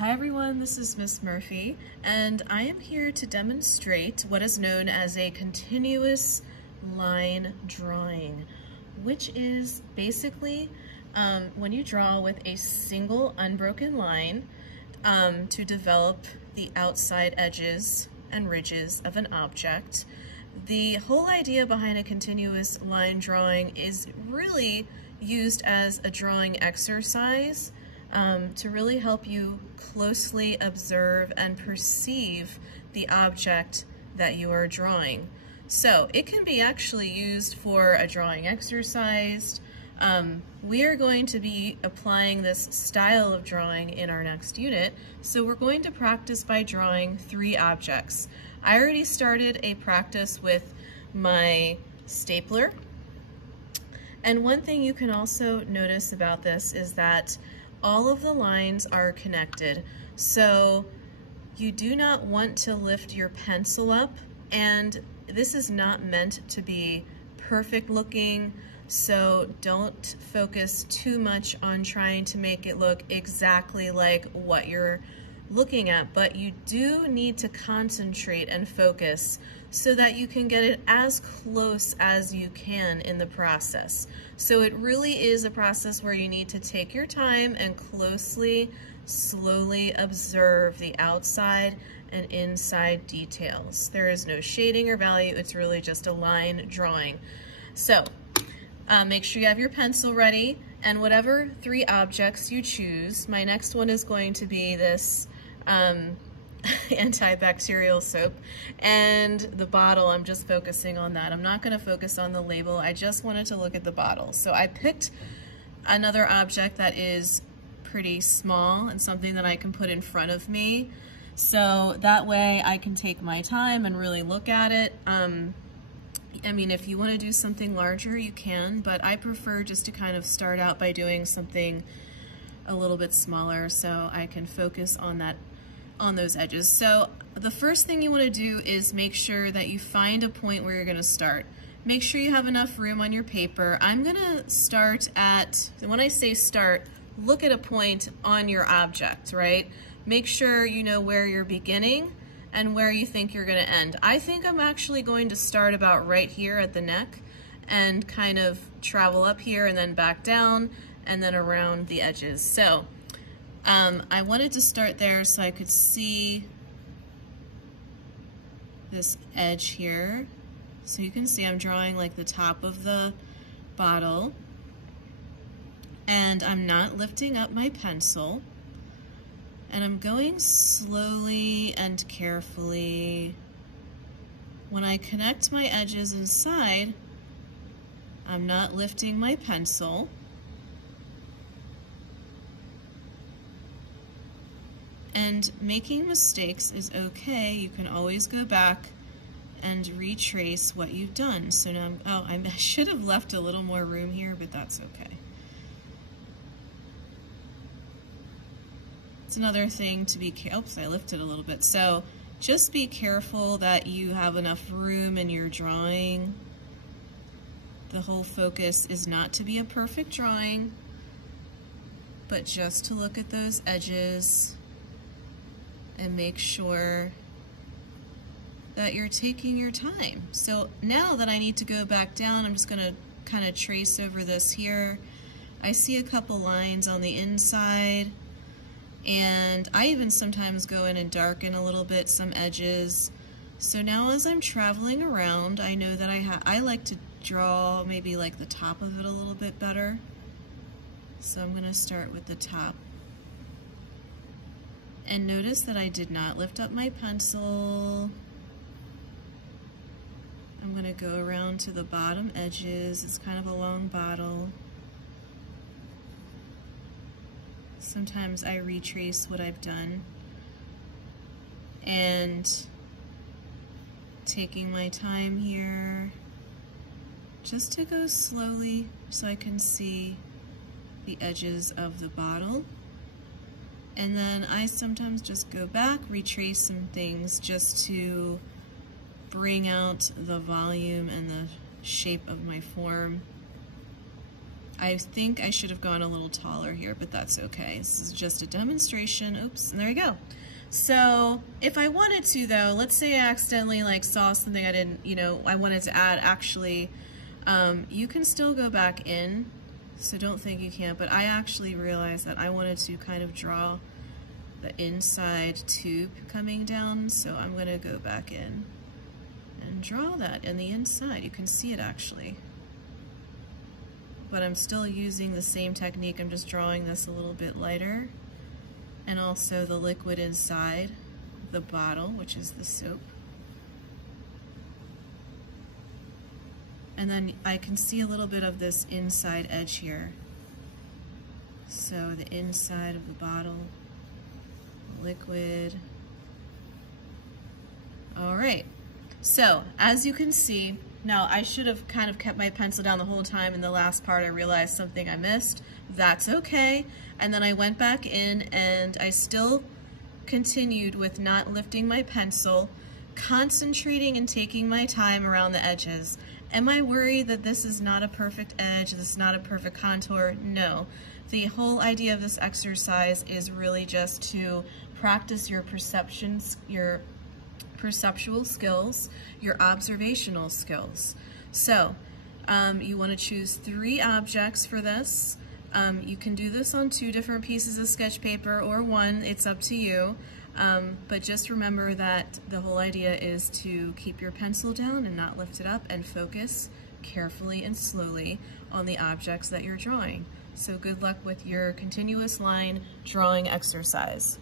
Hi everyone, this is Miss Murphy, and I am here to demonstrate what is known as a continuous line drawing, which is basically when you draw with a single unbroken line to develop the outside edges and ridges of an object. The whole idea behind a continuous line drawing is really used as a drawing exercise to really help you closely observe and perceive the object that you are drawing. So it can be actually used for a drawing exercise. We are going to be applying this style of drawing in our next unit, so we're going to practice by drawing 3 objects. I already started a practice with my stapler, and one thing you can also notice about this is that all of the lines are connected. So you do not want to lift your pencil up, and this is not meant to be perfect looking, so don't focus too much on trying to make it look exactly like what you're looking at, but you do need to concentrate and focus so that you can get it as close as you can in the process. So it really is a process where you need to take your time and closely, slowly observe the outside and inside details. There is no shading or value, it's really just a line drawing. So make sure you have your pencil ready, and whatever 3 objects you choose, my next one is going to be this antibacterial soap, and the bottle, I'm just focusing on that. I'm not going to focus on the label, I just wanted to look at the bottle. So I picked another object that is pretty small and something that I can put in front of me, so that way I can take my time and really look at it. I mean, if you want to do something larger, you can, but I prefer just to kind of start out by doing something a little bit smaller so I can focus on that, on those edges. So the first thing you want to do is make sure that you find a point where you're going to start. Make sure you have enough room on your paper. I'm going to start at, when I say start, look at a point on your object, right? Make sure you know where you're beginning and where you think you're going to end. I think I'm actually going to start about right here at the neck and kind of travel up here and then back down and then around the edges. So I wanted to start there so I could see this edge here. So you can see I'm drawing like the top of the bottle, and I'm not lifting up my pencil, and I'm going slowly and carefully. When I connect my edges inside, I'm not lifting my pencil. And making mistakes is okay. You can always go back and retrace what you've done. So now, I should have left a little more room here, but that's okay. It's another thing to be careful. Oops, I lifted a little bit. So just be careful that you have enough room in your drawing. The whole focus is not to be a perfect drawing, but just to look at those edges and make sure that you're taking your time. So now that I need to go back down, I'm just gonna kind of trace over this here. I see a couple lines on the inside, and I even sometimes go in and darken a little bit some edges. So now as I'm traveling around, I know that I like to draw maybe like the top of it a little bit better. So I'm gonna start with the top. And notice that I did not lift up my pencil. I'm going to go around to the bottom edges. It's kind of a long bottle. Sometimes I retrace what I've done. And taking my time here just to go slowly so I can see the edges of the bottle. And then I sometimes just go back, retrace some things just to bring out the volume and the shape of my form. I think I should have gone a little taller here, but that's okay. This is just a demonstration. Oops, and there you go. So if I wanted to though, let's say I accidentally like saw something I didn't, I wanted to add actually, you can still go back in, so don't think you can't, but I actually realized that I wanted to kind of draw the inside tube coming down, so I'm gonna go back in and draw that in the inside. You can see it actually. But I'm still using the same technique. I'm just drawing this a little bit lighter. And also the liquid inside the bottle, which is the soap. And then I can see a little bit of this inside edge here. So the inside of the bottle, liquid. All right, so as you can see, now I should have kind of kept my pencil down the whole time. In the last part I realized something I missed. That's okay. And then I went back in and I still continued with not lifting my pencil, concentrating and taking my time around the edges. Am I worried that this is not a perfect edge, this is not a perfect contour? No. The whole idea of this exercise is really just to practice your perceptions, your perceptual skills, your observational skills. So you want to choose 3 objects for this. You can do this on 2 different pieces of sketch paper or 1, it's up to you. But just remember that the whole idea is to keep your pencil down and not lift it up, and focus carefully and slowly on the objects that you're drawing. So good luck with your continuous line drawing exercise.